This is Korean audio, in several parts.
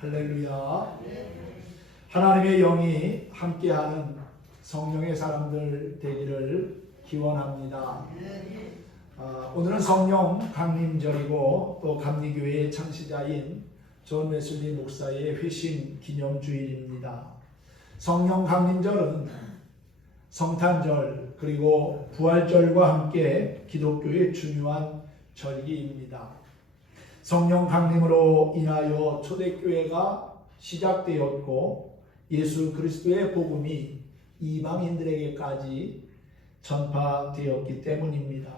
할렐루야. 하나님의 영이 함께하는 성령의 사람들 되기를 기원합니다. 오늘은 성령 강림절이고 또 감리교회의 창시자인 존 웨슬리 목사의 회심 기념주일입니다. 성령 강림절은 성탄절 그리고 부활절과 함께 기독교의 중요한 절기입니다. 성령 강림으로 인하여 초대교회가 시작되었고 예수 그리스도의 복음이 이방인들에게까지 전파되었기 때문입니다.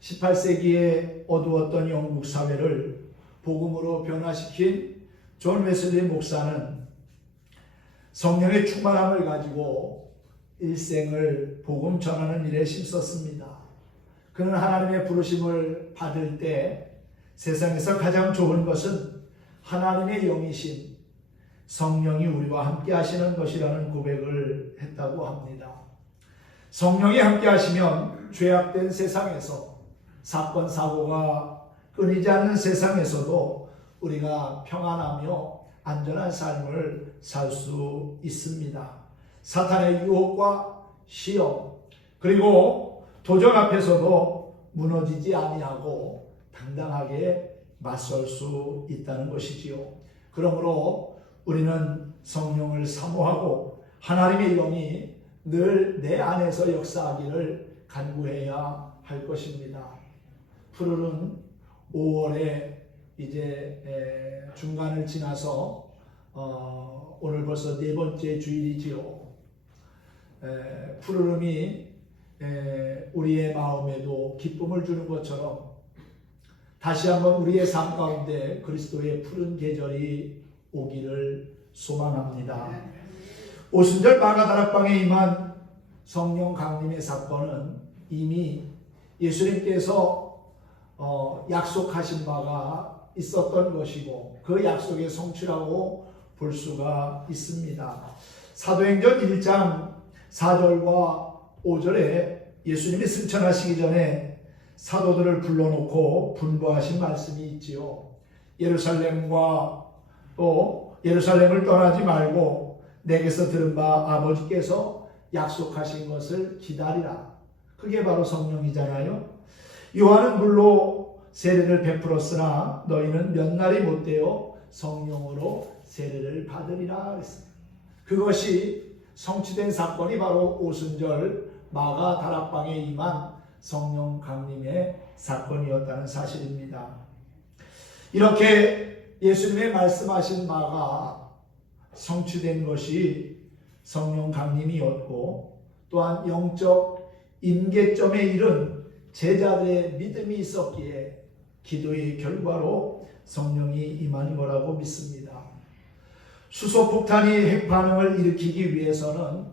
18세기에 어두웠던 영국 사회를 복음으로 변화시킨 존 웨슬리 목사는 성령의 충만함을 가지고 일생을 복음 전하는 일에 힘썼습니다. 그는 하나님의 부르심을 받을 때 세상에서 가장 좋은 것은 하나님의 영이신 성령이 우리와 함께 하시는 것이라는 고백을 했다고 합니다. 성령이 함께 하시면 죄악된 세상에서 사건 사고가 끊이지 않는 세상에서도 우리가 평안하며 안전한 삶을 살 수 있습니다. 사탄의 유혹과 시험 그리고 도전 앞에서도 무너지지 아니하고 당당하게 맞설 수 있다는 것이지요. 그러므로 우리는 성령을 사모하고 하나님의 영이 늘 내 안에서 역사하기를 간구해야 할 것입니다. 푸르른 5월에 이제 중간을 지나서 오늘 벌써 네 번째 주일이지요. 푸르름이 우리의 마음에도 기쁨을 주는 것처럼 다시 한번 우리의 삶 가운데 그리스도의 푸른 계절이 오기를 소망합니다. 오순절 마가다락방에 임한 성령 강림의 사건은 이미 예수님께서 약속하신 바가 있었던 것이고 그 약속의 성취라고 볼 수가 있습니다. 사도행전 1장 4절과 5절에 예수님이 승천하시기 전에 사도들을 불러놓고 분부하신 말씀이 있지요. 예루살렘과 또 예루살렘을 떠나지 말고 내게서 들은 바 아버지께서 약속하신 것을 기다리라. 그게 바로 성령이잖아요. 요한은 물로 세례를 베풀었으나 너희는 몇 날이 못되어 성령으로 세례를 받으리라 했습니다. 그것이 성취된 사건이 바로 오순절 마가 다락방에 임한 성령 강림의 사건이었다는 사실입니다. 이렇게 예수님의 말씀하신 바가 성취된 것이 성령 강림이었고 또한 영적 임계점에 이른 제자들의 믿음이 있었기에 기도의 결과로 성령이 임한 거라고 믿습니다. 수소폭탄이 핵반응을 일으키기 위해서는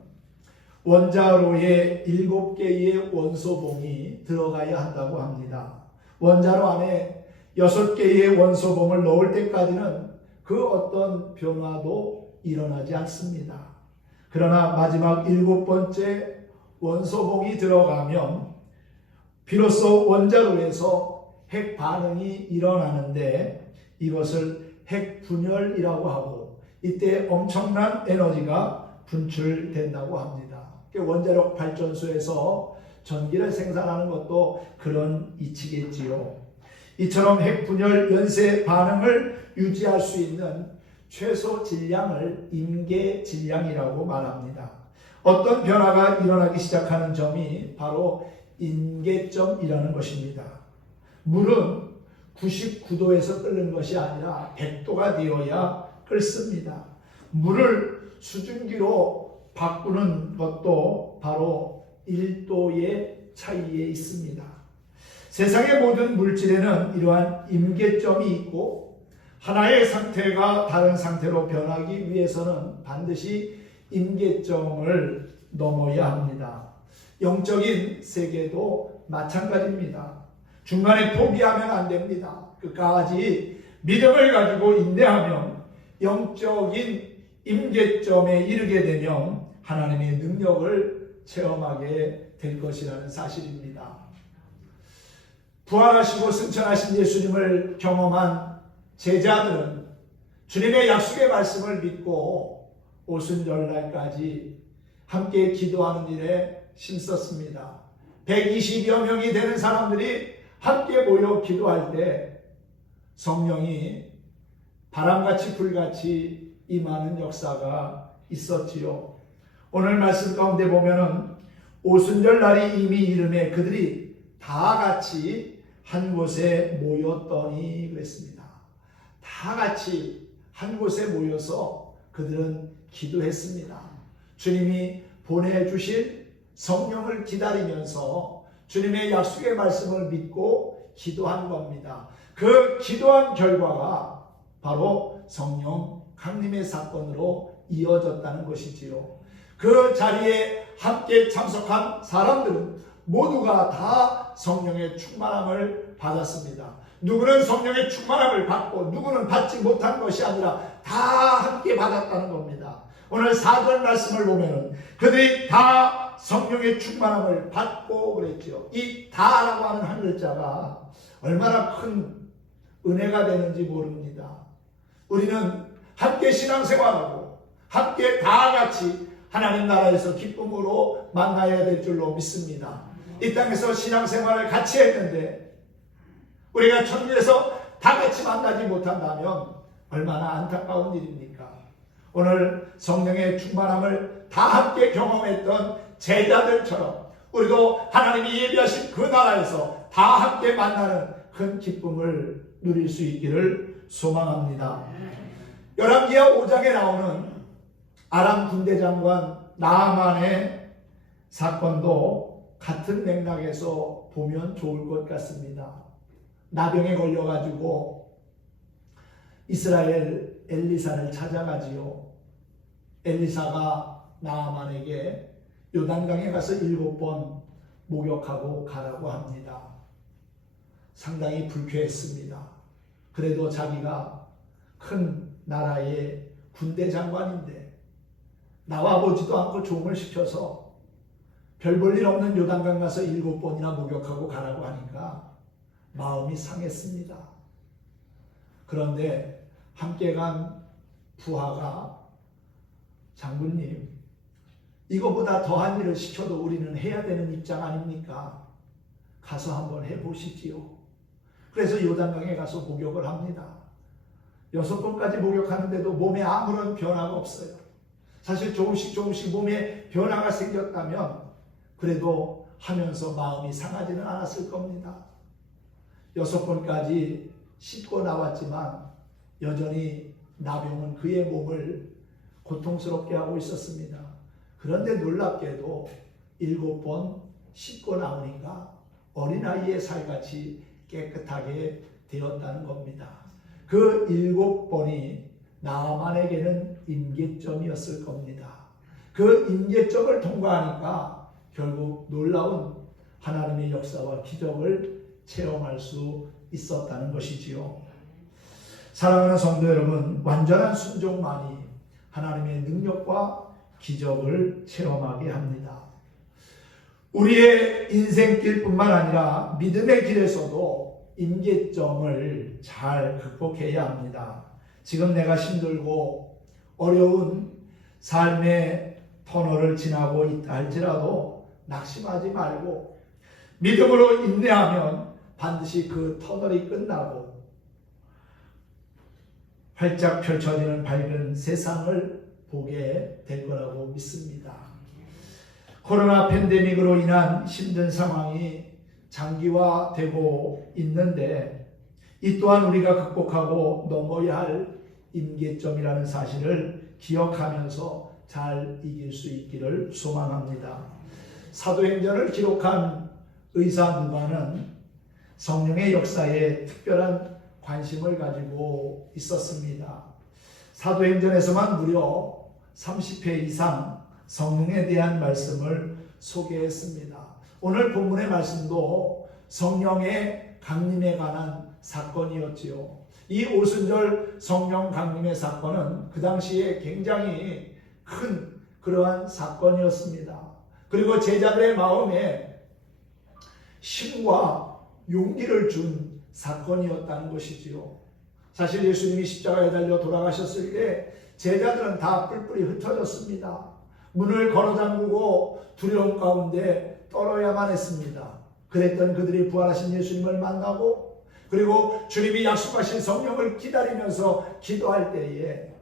원자로에 7개의 원소봉이 들어가야 한다고 합니다. 원자로 안에 6개의 원소봉을 넣을 때까지는 그 어떤 변화도 일어나지 않습니다. 그러나 마지막 7번째 원소봉이 들어가면 비로소 원자로에서 핵 반응이 일어나는데 이것을 핵분열이라고 하고 이때 엄청난 에너지가 분출된다고 합니다. 원자력 발전소에서 전기를 생산하는 것도 그런 이치겠지요. 이처럼 핵분열 연쇄 반응을 유지할 수 있는 최소 질량을 임계 질량이라고 말합니다. 어떤 변화가 일어나기 시작하는 점이 바로 임계점이라는 것입니다. 물은 99도에서 끓는 것이 아니라 100도가 되어야 끓습니다. 물을 수증기로 바꾸는 것도 바로 1도의 차이에 있습니다. 세상의 모든 물질에는 이러한 임계점이 있고 하나의 상태가 다른 상태로 변하기 위해서는 반드시 임계점을 넘어야 합니다. 영적인 세계도 마찬가지입니다. 중간에 포기하면 안 됩니다. 끝까지 믿음을 가지고 인내하면 영적인 임계점에 이르게 되면 하나님의 능력을 체험하게 될 것이라는 사실입니다. 부활하시고 승천하신 예수님을 경험한 제자들은 주님의 약속의 말씀을 믿고 오순절날까지 함께 기도하는 일에 힘썼습니다. 120여 명이 되는 사람들이 함께 모여 기도할 때 성령이 바람같이 불같이 임하는 역사가 있었지요. 오늘 말씀 가운데 보면은 오순절 날이 이미 이름에 그들이 다 같이 한 곳에 모였더니 그랬습니다. 다 같이 한 곳에 모여서 그들은 기도했습니다. 주님이 보내주실 성령을 기다리면서 주님의 약속의 말씀을 믿고 기도한 겁니다. 그 기도한 결과가 바로 성령 강림의 사건으로 이어졌다는 것이지요. 그 자리에 함께 참석한 사람들은 모두가 다 성령의 충만함을 받았습니다. 누구는 성령의 충만함을 받고 누구는 받지 못한 것이 아니라 다 함께 받았다는 겁니다. 오늘 4절 말씀을 보면 그들이 다 성령의 충만함을 받고 그랬죠. 이 다라고 하는 한 글자가 얼마나 큰 은혜가 되는지 모릅니다. 우리는 함께 신앙생활하고 함께 다 같이 하나님 나라에서 기쁨으로 만나야 될 줄로 믿습니다. 이 땅에서 신앙생활을 같이 했는데 우리가 천국에서 다 같이 만나지 못한다면 얼마나 안타까운 일입니까? 오늘 성령의 충만함을 다 함께 경험했던 제자들처럼 우리도 하나님이 예비하신 그 나라에서 다 함께 만나는 큰 기쁨을 누릴 수 있기를 소망합니다. 열왕기하 5장에 나오는 아람 군대 장관 나아만의 사건도 같은 맥락에서 보면 좋을 것 같습니다. 나병에 걸려가지고 이스라엘 엘리사를 찾아가지요. 엘리사가 나아만에게 요단강에 가서 7번 목욕하고 가라고 합니다. 상당히 불쾌했습니다. 그래도 자기가 큰 나라의 군대 장관인데 나와보지도 않고 종을 시켜서 별 볼 일 없는 요단강 가서 7번이나 목욕하고 가라고 하니까 마음이 상했습니다. 그런데 함께 간 부하가 장군님, 이거보다 더한 일을 시켜도 우리는 해야 되는 입장 아닙니까? 가서 한번 해보시지요. 그래서 요단강에 가서 목욕을 합니다. 6번까지 목욕하는데도 몸에 아무런 변화가 없어요. 사실 조금씩 몸에 변화가 생겼다면 그래도 하면서 마음이 상하지는 않았을 겁니다. 6번까지 씻고 나왔지만 여전히 나병은 그의 몸을 고통스럽게 하고 있었습니다. 그런데 놀랍게도 7번 씻고 나오니까 어린아이의 살같이 깨끗하게 되었다는 겁니다. 그 7번이 나아만에게는 임계점이었을 겁니다. 그 임계점을 통과하니까 결국 놀라운 하나님의 역사와 기적을 체험할 수 있었다는 것이지요. 사랑하는 성도 여러분, 완전한 순종만이 하나님의 능력과 기적을 체험하게 합니다. 우리의 인생길뿐만 아니라 믿음의 길에서도 임계점을 잘 극복해야 합니다. 지금 내가 힘들고 어려운 삶의 터널을 지나고 있다 할지라도 낙심하지 말고 믿음으로 인내하면 반드시 그 터널이 끝나고 활짝 펼쳐지는 밝은 세상을 보게 될 거라고 믿습니다. 코로나 팬데믹으로 인한 힘든 상황이 장기화되고 있는데 이 또한 우리가 극복하고 넘어야 할 임계점이라는 사실을 기억하면서 잘 이길 수 있기를 소망합니다. 사도행전을 기록한 의사 누가는 성령의 역사에 특별한 관심을 가지고 있었습니다. 사도행전에서만 무려 30회 이상 성령에 대한 말씀을 소개했습니다. 오늘 본문의 말씀도 성령의 강림에 관한 사건이었지요. 이 오순절 성령 강림의 사건은 그 당시에 굉장히 큰 그러한 사건이었습니다. 그리고 제자들의 마음에 힘과 용기를 준 사건이었다는 것이지요. 사실 예수님이 십자가에 달려 돌아가셨을 때 제자들은 다 뿔뿔이 흩어졌습니다. 문을 걸어 잠그고 두려움 가운데 떨어야만 했습니다. 그랬던 그들이 부활하신 예수님을 만나고 그리고 주님이 약속하신 성령을 기다리면서 기도할 때에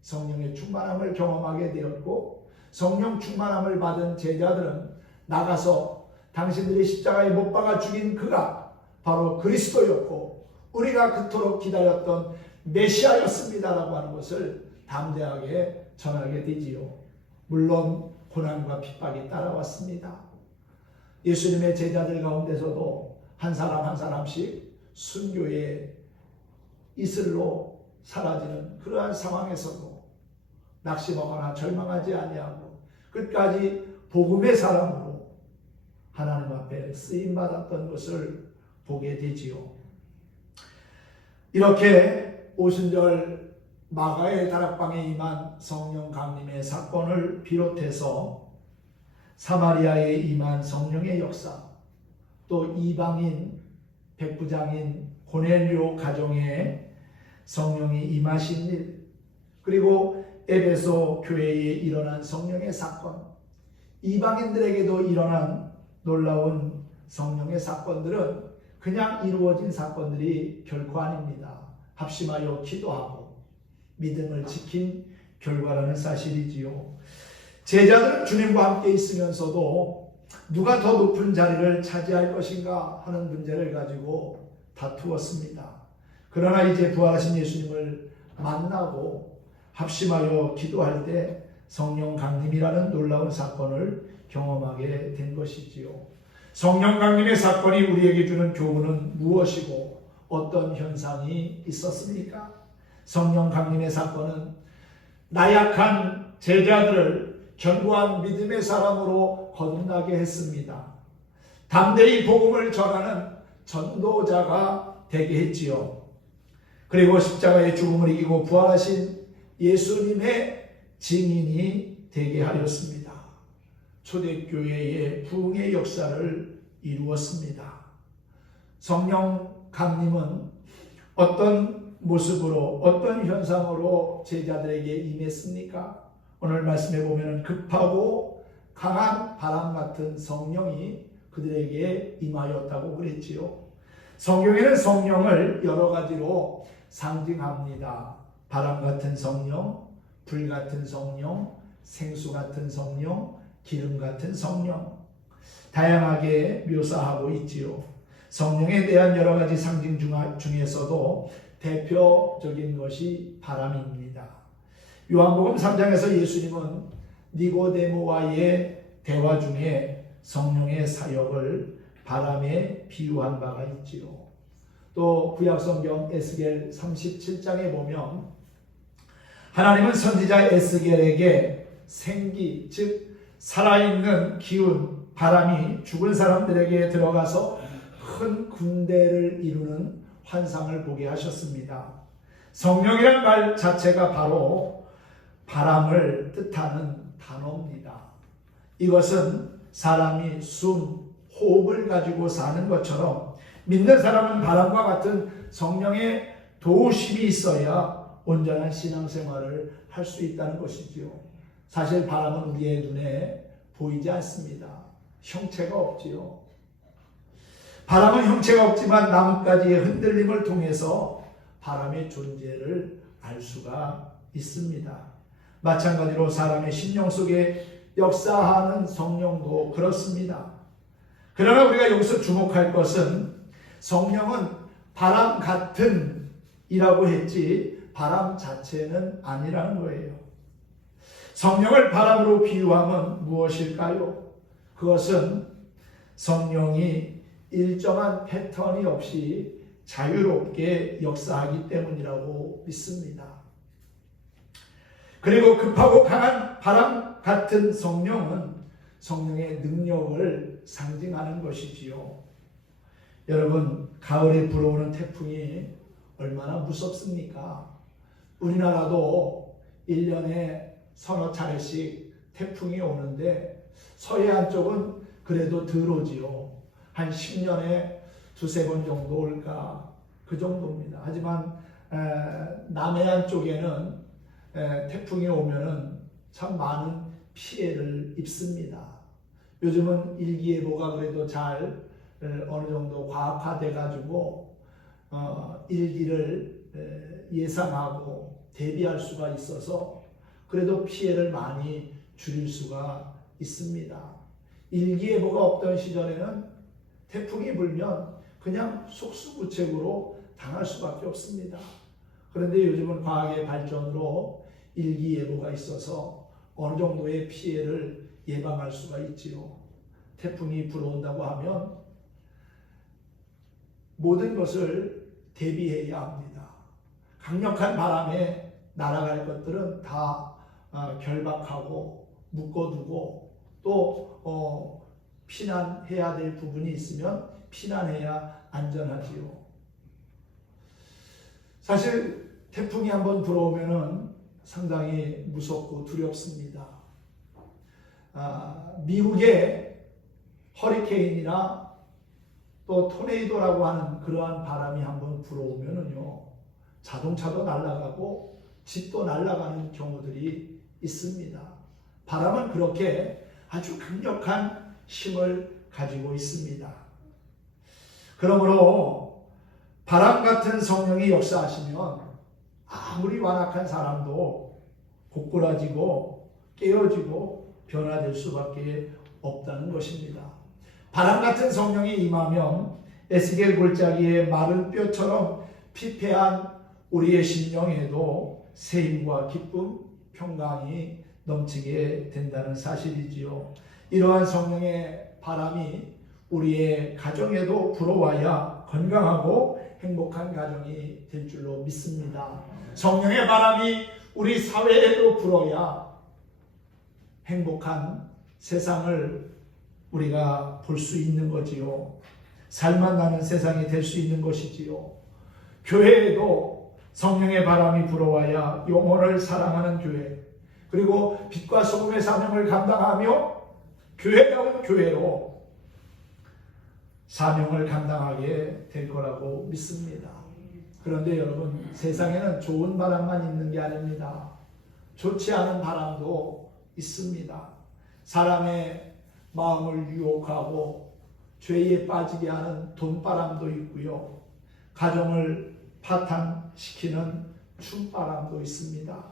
성령의 충만함을 경험하게 되었고, 성령 충만함을 받은 제자들은 나가서 당신들이 십자가에 못 박아 죽인 그가 바로 그리스도였고 우리가 그토록 기다렸던 메시아였습니다라고 하는 것을 담대하게 전하게 되지요. 물론 고난과 핍박이 따라왔습니다. 예수님의 제자들 가운데서도 한 사람 한 사람씩 순교의 이슬로 사라지는 그러한 상황에서도 낙심하거나 절망하지 아니하고 끝까지 복음의 사람으로 하나님 앞에 쓰임받았던 것을 보게 되지요. 이렇게 오순절 마가의 다락방에 임한 성령 강림의 사건을 비롯해서 사마리아에 임한 성령의 역사, 또 이방인 백부장인 고넬료 가정에 성령이 임하신 일, 그리고 에베소 교회에 일어난 성령의 사건, 이방인들에게도 일어난 놀라운 성령의 사건들은 그냥 이루어진 사건들이 결코 아닙니다. 합심하여 기도하고 믿음을 지킨 결과라는 사실이지요. 제자들은 주님과 함께 있으면서도 누가 더 높은 자리를 차지할 것인가 하는 문제를 가지고 다투었습니다. 그러나 이제 부활하신 예수님을 만나고 합심하여 기도할 때 성령 강림이라는 놀라운 사건을 경험하게 된 것이지요. 성령 강림의 사건이 우리에게 주는 교훈은 무엇이고 어떤 현상이 있었습니까? 성령 강림의 사건은 나약한 제자들을 견고한 믿음의 사람으로 거듭나게 했습니다. 담대히 복음을 전하는 전도자가 되게 했지요. 그리고 십자가의 죽음을 이기고 부활하신 예수님의 증인이 되게 하였습니다. 초대교회의 부흥의 역사를 이루었습니다. 성령 강림은 어떤 모습으로 어떤 현상으로 제자들에게 임했습니까? 오늘 말씀해 보면 급하고 강한 바람 같은 성령이 그들에게 임하였다고 그랬지요. 성경에는 성령을 여러 가지로 상징합니다. 바람 같은 성령, 불 같은 성령, 생수 같은 성령, 기름 같은 성령, 다양하게 묘사하고 있지요. 성령에 대한 여러 가지 상징 중에서도 대표적인 것이 바람입니다. 요한복음 3장에서 예수님은 니고데모와의 대화 중에 성령의 사역을 바람에 비유한 바가 있지요. 또 구약성경 에스겔 37장에 보면 하나님은 선지자 에스겔에게 생기, 즉 살아있는 기운, 바람이 죽은 사람들에게 들어가서 큰 군대를 이루는 환상을 보게 하셨습니다. 성령이란 말 자체가 바로 바람을 뜻하는 단어입니다. 이것은 사람이 숨, 호흡을 가지고 사는 것처럼 믿는 사람은 바람과 같은 성령의 도우심이 있어야 온전한 신앙생활을 할 수 있다는 것이지요. 사실 바람은 우리의 눈에 보이지 않습니다. 형체가 없지요. 바람은 형체가 없지만 나뭇가지의 흔들림을 통해서 바람의 존재를 알 수가 있습니다. 마찬가지로 사람의 심령 속에 역사하는 성령도 그렇습니다. 그러나 우리가 여기서 주목할 것은 성령은 바람 같은 이라고 했지 바람 자체는 아니라는 거예요. 성령을 바람으로 비유하면 무엇일까요? 그것은 성령이 일정한 패턴이 없이 자유롭게 역사하기 때문이라고 믿습니다. 그리고 급하고 강한 바람 같은 성령은 성령의 능력을 상징하는 것이지요. 여러분, 가을에 불어오는 태풍이 얼마나 무섭습니까? 우리나라도 1년에 서너 차례씩 태풍이 오는데 서해안 쪽은 그래도 덜 오지요. 한 10년에 두세 번 정도 올까 그 정도입니다. 하지만 남해안 쪽에는 태풍이 오면은 참 많은 피해를 입습니다. 요즘은 일기예보가 그래도 잘 어느 정도 과학화돼 가지고 일기를 예상하고 대비할 수가 있어서 그래도 피해를 많이 줄일 수가 있습니다. 일기예보가 없던 시절에는 태풍이 불면 그냥 속수무책으로 당할 수밖에 없습니다. 그런데 요즘은 과학의 발전으로 일기예보가 있어서 어느 정도의 피해를 예방할 수가 있지요. 태풍이 불어온다고 하면 모든 것을 대비해야 합니다. 강력한 바람에 날아갈 것들은 다 결박하고 묶어두고 또 피난해야 될 부분이 있으면 피난해야 안전하지요. 사실 태풍이 한번 불어오면은 상당히 무섭고 두렵습니다. 미국의 허리케인이나 또 토네이도라고 하는 그러한 바람이 한번 불어오면은요, 자동차도 날아가고 집도 날아가는 경우들이 있습니다. 바람은 그렇게 아주 강력한 힘을 가지고 있습니다. 그러므로 바람 같은 성령이 역사하시면 아무리 완악한 사람도 고꾸라지고 깨어지고 변화될 수밖에 없다는 것입니다. 바람 같은 성령이 임하면 에스겔 골짜기의 마른 뼈처럼 피폐한 우리의 심령에도 새 힘과 기쁨, 평강이 넘치게 된다는 사실이지요. 이러한 성령의 바람이 우리의 가정에도 불어와야 건강하고 행복한 가정이 될 줄로 믿습니다. 성령의 바람이 우리 사회에도 불어야 행복한 세상을 우리가 볼 수 있는 거지요. 살만 나는 세상이 될 수 있는 것이지요. 교회에도 성령의 바람이 불어와야 영혼을 사랑하는 교회, 그리고 빛과 소금의 사명을 감당하며 교회다운 교회로 사명을 감당하게 될 거라고 믿습니다. 그런데 여러분, 세상에는 좋은 바람만 있는 게 아닙니다. 좋지 않은 바람도 있습니다. 사람의 마음을 유혹하고 죄에 빠지게 하는 돈바람도 있고요. 가정을 파탄시키는 춤바람도 있습니다.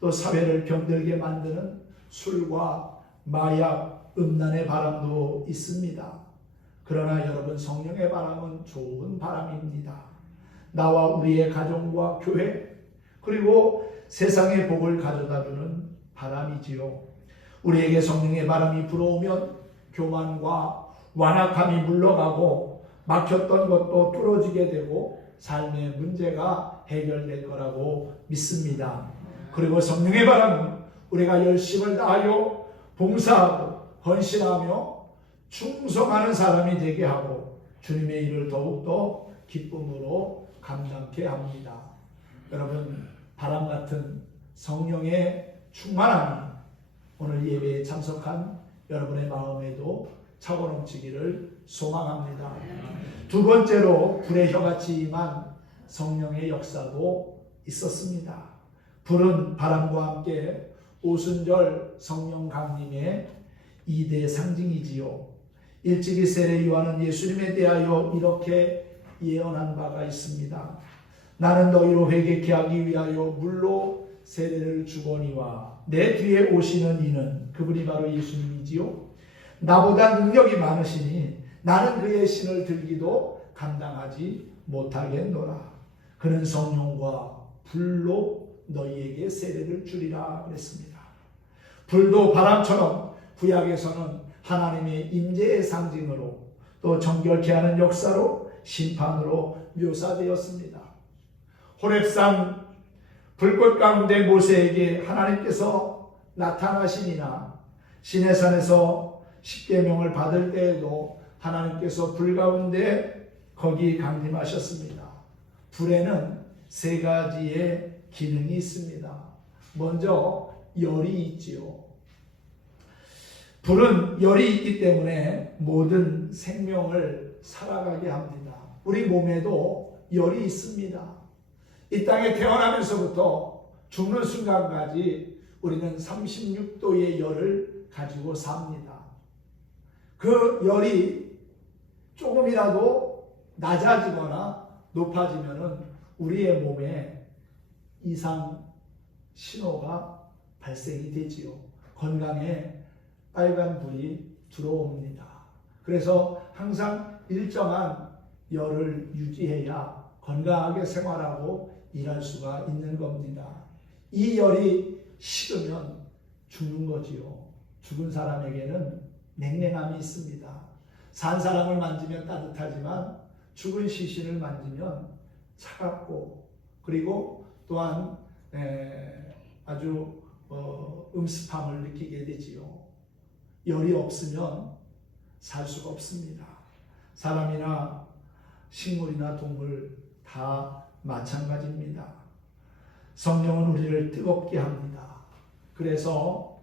또 사회를 병들게 만드는 술과 마약, 음란의 바람도 있습니다. 그러나 여러분, 성령의 바람은 좋은 바람입니다. 나와 우리의 가정과 교회, 그리고 세상의 복을 가져다주는 바람이지요. 우리에게 성령의 바람이 불어오면 교만과 완악함이 물러가고 막혔던 것도 뚫어지게 되고 삶의 문제가 해결될 거라고 믿습니다. 그리고 성령의 바람은 우리가 열심을 다하여 봉사하고 헌신하며 충성하는 사람이 되게 하고 주님의 일을 더욱더 기쁨으로 감당케 합니다. 여러분, 바람 같은 성령의 충만함이 오늘 예배에 참석한 여러분의 마음에도 차고 넘치기를 소망합니다. 두 번째로 불의 혀같이 임한 성령의 역사도 있었습니다. 불은 바람과 함께 오순절 성령 강림의 2대 상징이지요. 일찍이 세례 요한은 예수님에 대하여 이렇게 예언한 바가 있습니다. 나는 너희로 회개케 하기 위하여 물로 세례를 주거니와 내 뒤에 오시는 이는, 그분이 바로 예수님이지요, 나보다 능력이 많으시니 나는 그의 신을 들기도 감당하지 못하겠노라. 그는 성령과 불로 너희에게 세례를 주리라 그랬습니다. 불도 바람처럼 구약에서는 하나님의 임재의 상징으로, 또 정결케 하는 역사로, 심판으로 묘사되었습니다. 호렙산 불꽃 가운데 모세에게 하나님께서 나타나시니나 시내산에서 십계명을 받을 때에도 하나님께서 불 가운데 거기 강림하셨습니다. 불에는 세 가지의 기능이 있습니다. 먼저 열이 있지요. 불은 열이 있기 때문에 모든 생명을 살아가게 합니다. 우리 몸에도 열이 있습니다. 이 땅에 태어나면서부터 죽는 순간까지 우리는 36도의 열을 가지고 삽니다. 그 열이 조금이라도 낮아지거나 높아지면은 우리의 몸에 이상 신호가 발생이 되지요. 건강에 빨간불이 들어옵니다. 그래서 항상 일정한 열을 유지해야 건강하게 생활하고 일할 수가 있는 겁니다. 이 열이 식으면 죽는 거지요. 죽은 사람에게는 냉랭함이 있습니다. 산 사람을 만지면 따뜻하지만 죽은 시신을 만지면 차갑고, 그리고 또한 아주 음습함을 느끼게 되지요. 열이 없으면 살 수가 없습니다. 사람이나 식물이나 동물 다 마찬가지입니다. 성령은 우리를 뜨겁게 합니다. 그래서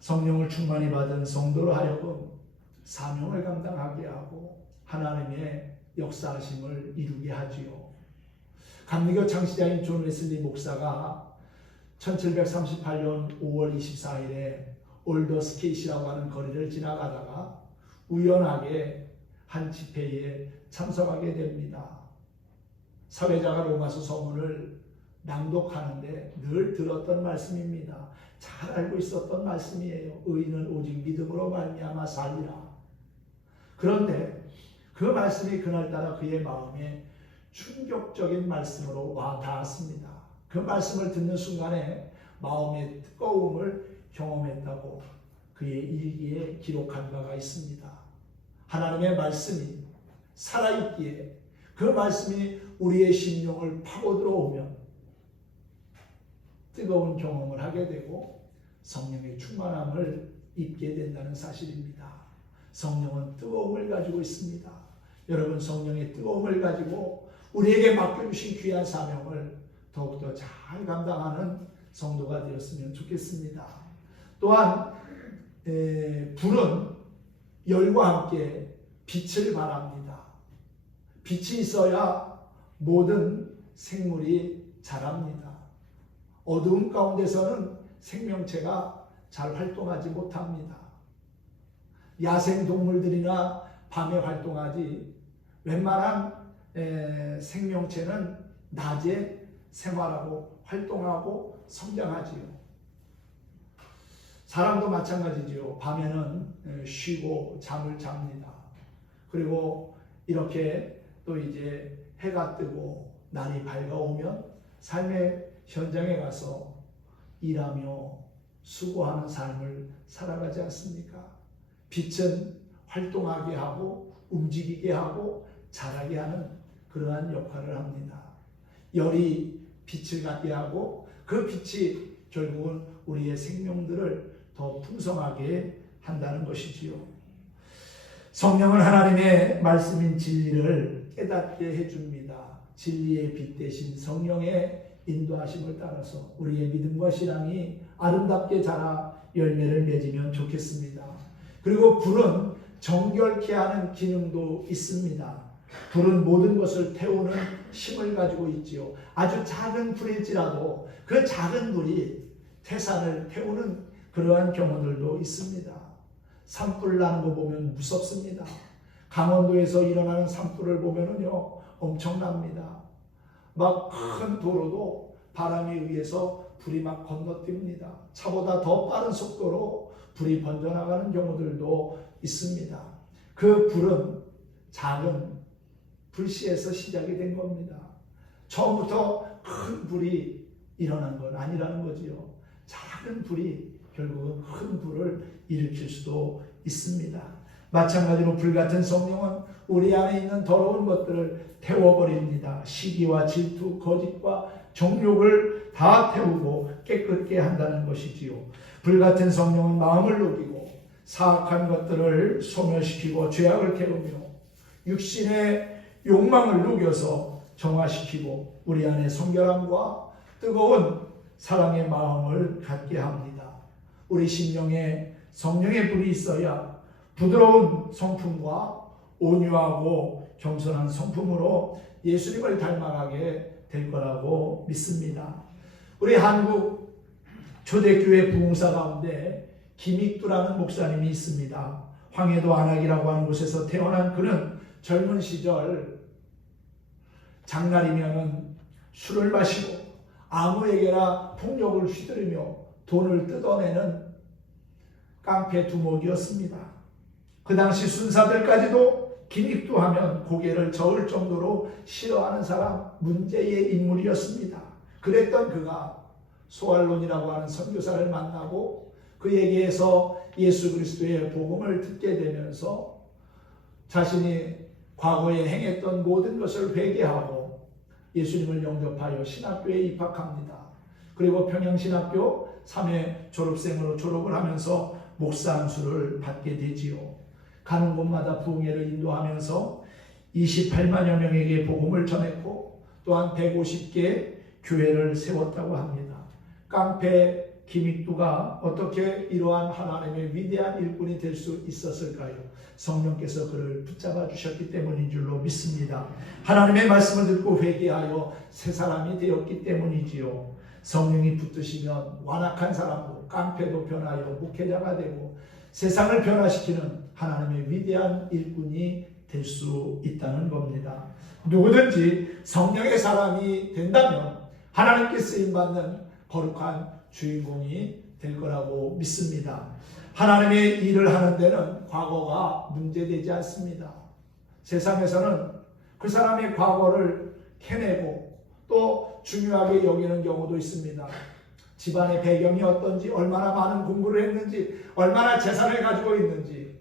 성령을 충만히 받은 성도로 하여금 사명을 감당하게 하고 하나님의 역사하심을 이루게 하지요. 감리교 창시자인 존 웨슬리 목사가 1738년 5월 24일에 올더스케이시라고 하는 거리를 지나가다가 우연하게 한 집회에 참석하게 됩니다. 사회자가 로마서 서문을 낭독하는데 늘 들었던 말씀입니다. 잘 알고 있었던 말씀이에요. 의인은 오직 믿음으로 말미암아 살리라. 그런데 그 말씀이 그날따라 그의 마음에 충격적인 말씀으로 와 닿았습니다. 그 말씀을 듣는 순간에 마음의 뜨거움을 경험했다고 그의 일기에 기록한 바가 있습니다. 하나님의 말씀이 살아있기에 그 말씀이 우리의 심령을 파고들어오면 뜨거운 경험을 하게 되고 성령의 충만함을 입게 된다는 사실입니다. 성령은 뜨거움을 가지고 있습니다. 여러분, 성령의 뜨거움을 가지고 우리에게 맡겨주신 귀한 사명을 더욱더 잘 감당하는 성도가 되었으면 좋겠습니다. 또한 불은 열과 함께 빛을 발합니다. 빛이 있어야 모든 생물이 자랍니다. 어두운 가운데서는 생명체가 잘 활동하지 못합니다. 야생 동물들이나 밤에 활동하지 웬만한 생명체는 낮에 생활하고 활동하고 성장하지요. 사람도 마찬가지지요. 밤에는 쉬고 잠을 잡니다. 그리고 이렇게 또 이제 해가 뜨고 날이 밝아오면 삶의 현장에 가서 일하며 수고하는 삶을 살아가지 않습니까? 빛은 활동하게 하고 움직이게 하고 자라게 하는 그러한 역할을 합니다. 열이 빛을 갖게 하고 그 빛이 결국은 우리의 생명들을 더 풍성하게 한다는 것이지요. 성령은 하나님의 말씀인 진리를 깨닫게 해줍니다. 진리의 빛 대신 성령의 인도하심을 따라서 우리의 믿음과 신앙이 아름답게 자라 열매를 맺으면 좋겠습니다. 그리고 불은 정결케 하는 기능도 있습니다. 불은 모든 것을 태우는 힘을 가지고 있지요. 아주 작은 불일지라도 그 작은 불이 태산을 태우는 그러한 경우들도 있습니다. 산불 나는 거 보면 무섭습니다. 강원도에서 일어나는 산불을 보면은요, 엄청납니다. 막 큰 도로도 바람에 의해서 불이 막 건너뜁니다. 차보다 더 빠른 속도로 불이 번져나가는 경우들도 있습니다. 그 불은 작은 불씨에서 시작이 된 겁니다. 처음부터 큰 불이 일어난 건 아니라는 거지요. 작은 불이 결국은 큰 불을 일으킬 수도 있습니다. 마찬가지로 불같은 성령은 우리 안에 있는 더러운 것들을 태워버립니다. 시기와 질투, 거짓과 정욕을 다 태우고 깨끗게 한다는 것이지요. 불같은 성령은 마음을 녹이고 사악한 것들을 소멸시키고 죄악을 태우며 육신의 욕망을 녹여서 정화시키고 우리 안에 성결함과 뜨거운 사랑의 마음을 갖게 합니다. 우리 심령에 성령의 불이 있어야 부드러운 성품과 온유하고 겸손한 성품으로 예수님을 닮아가게 될 거라고 믿습니다. 우리 한국 초대교회 부흥사 가운데 김익두라는 목사님이 있습니다. 황해도 안악이라고 하는 곳에서 태어난 그는 젊은 시절 장날이면은 술을 마시고 아무에게나 폭력을 휘두르며 돈을 뜯어내는 깡패 두목이었습니다. 그 당시 순사들까지도 김익두 하면 고개를 저을 정도로 싫어하는 사람, 문제의 인물이었습니다. 그랬던 그가 소알론이라고 하는 선교사를 만나고 그에게서 예수 그리스도의 복음을 듣게 되면서 자신이 과거에 행했던 모든 것을 회개하고 예수님을 영접하여 신학교에 입학합니다. 그리고 평양신학교 3회 졸업생으로 졸업을 하면서 목사 안수를 받게 되지요. 가는 곳마다 부흥회를 인도하면서 28만여 명에게 복음을 전했고 또한 150개 교회를 세웠다고 합니다. 깡패 김익두가 어떻게 이러한 하나님의 위대한 일꾼이 될 수 있었을까요? 성령께서 그를 붙잡아 주셨기 때문인 줄로 믿습니다. 하나님의 말씀을 듣고 회개하여 새 사람이 되었기 때문이지요. 성령이 붙드시면 완악한 사람도 깡패도 변하여 목회자가 되고 세상을 변화시키는 하나님의 위대한 일꾼이 될 수 있다는 겁니다. 누구든지 성령의 사람이 된다면 하나님께 쓰임받는 거룩한 주인공이 될 거라고 믿습니다. 하나님의 일을 하는 데는 과거가 문제되지 않습니다. 세상에서는 그 사람의 과거를 캐내고 또 중요하게 여기는 경우도 있습니다. 집안의 배경이 어떤지, 얼마나 많은 공부를 했는지, 얼마나 재산을 가지고 있는지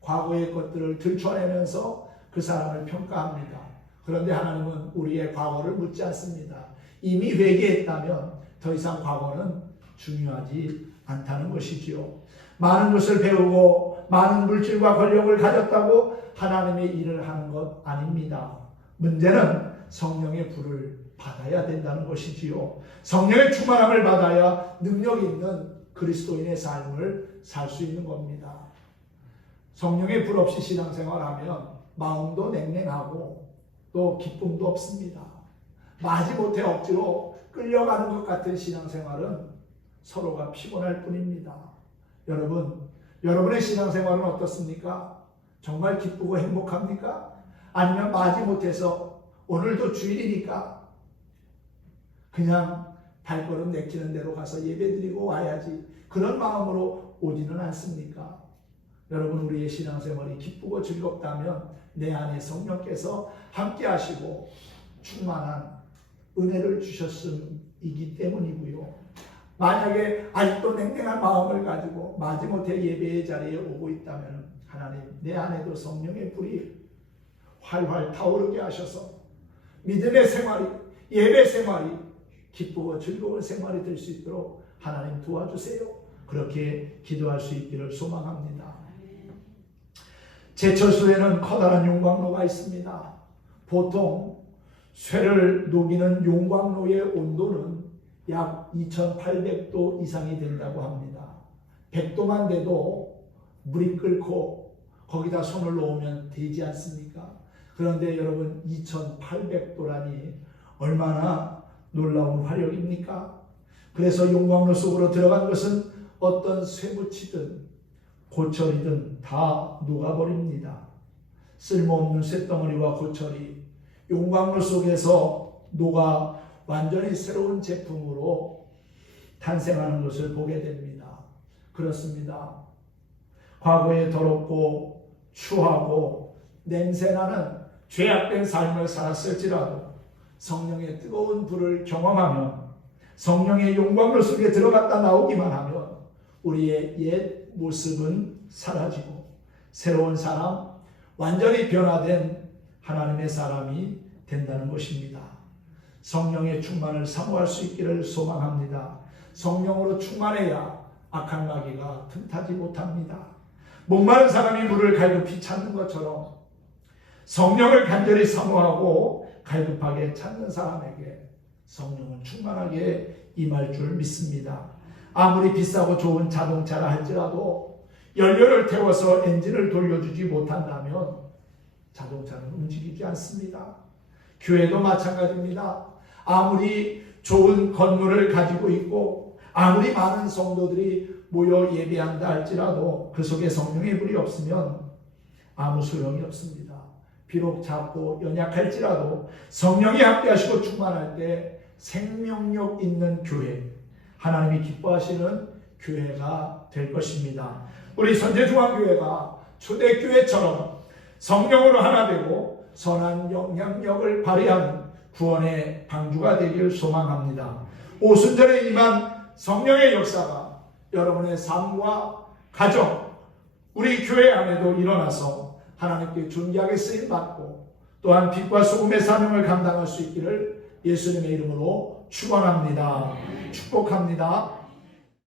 과거의 것들을 들춰내면서 그 사람을 평가합니다. 그런데 하나님은 우리의 과거를 묻지 않습니다. 이미 회개했다면 더 이상 과거는 중요하지 않다는 것이지요. 많은 것을 배우고 많은 물질과 권력을 가졌다고 하나님의 일을 하는 것 아닙니다. 문제는 성령의 불을 받아야 된다는 것이지요. 성령의 충만함을 받아야 능력 있는 그리스도인의 삶을 살 수 있는 겁니다. 성령의 불 없이 신앙생활하면 마음도 냉랭하고 또 기쁨도 없습니다. 마지못해 억지로 끌려가는 것 같은 신앙생활은 서로가 피곤할 뿐입니다. 여러분, 여러분의 신앙생활은 어떻습니까? 정말 기쁘고 행복합니까? 아니면 마지못해서 오늘도 주일이니까 그냥 발걸음 내키는 대로 가서 예배드리고 와야지 그런 마음으로 오지는 않습니까? 여러분, 우리의 신앙생활이 기쁘고 즐겁다면 내 안에 성령께서 함께 하시고 충만한 은혜를 주셨음이기 때문이고요. 만약에 아직도 냉랭한 마음을 가지고 마지못해 예배의 자리에 오고 있다면 하나님, 내 안에도 성령의 불이 활활 타오르게 하셔서 믿음의 생활이, 예배 생활이 기쁘고 즐거운 생활이 될 수 있도록 하나님 도와주세요. 그렇게 기도할 수 있기를 소망합니다. 제철소에는 커다란 용광로가 있습니다. 보통 쇠를 녹이는 용광로의 온도는 약 2800도 이상이 된다고 합니다. 100도만 돼도 물이 끓고 거기다 손을 놓으면 되지 않습니까? 그런데 여러분, 2800도라니 얼마나 놀라운 화력입니까? 그래서 용광로 속으로 들어간 것은 어떤 쇠붙이든 고철이든 다 녹아버립니다. 쓸모없는 쇳덩어리와 고철이 용광로 속에서 녹아 완전히 새로운 제품으로 탄생하는 것을 보게 됩니다. 그렇습니다. 과거에 더럽고 추하고 냄새나는 죄악된 삶을 살았을지라도 성령의 뜨거운 불을 경험하면, 성령의 용광로 속에 들어갔다 나오기만 하면 우리의 옛 모습은 사라지고 새로운 사람, 완전히 변화된 하나님의 사람이 된다는 것입니다. 성령의 충만을 사모할 수 있기를 소망합니다. 성령으로 충만해야 악한 마귀가 틈타지 못합니다. 목마른 사람이 물을 갈급히 찾는 것처럼 성령을 간절히 사모하고 갈급하게 찾는 사람에게 성령은 충만하게 임할 줄 믿습니다. 아무리 비싸고 좋은 자동차라 할지라도 연료를 태워서 엔진을 돌려주지 못한다면 자동차는 움직이지 않습니다. 교회도 마찬가지입니다. 아무리 좋은 건물을 가지고 있고 아무리 많은 성도들이 모여 예배한다 할지라도 그 속에 성령의 불이 없으면 아무 소용이 없습니다. 비록 작고 연약할지라도 성령이 함께하시고 충만할 때 생명력 있는 교회, 하나님이 기뻐하시는 교회가 될 것입니다. 우리 선제중앙교회가 초대교회처럼 성령으로 하나 되고 선한 영향력을 발휘하는 구원의 방주가 되길 소망합니다. 오순절에 임한 성령의 역사가 여러분의 삶과 가정, 우리 교회 안에도 일어나서 하나님께 존귀하게 쓰임받고 또한 빛과 소금의 사명을 감당할 수 있기를 예수님의 이름으로 축원합니다. 축복합니다.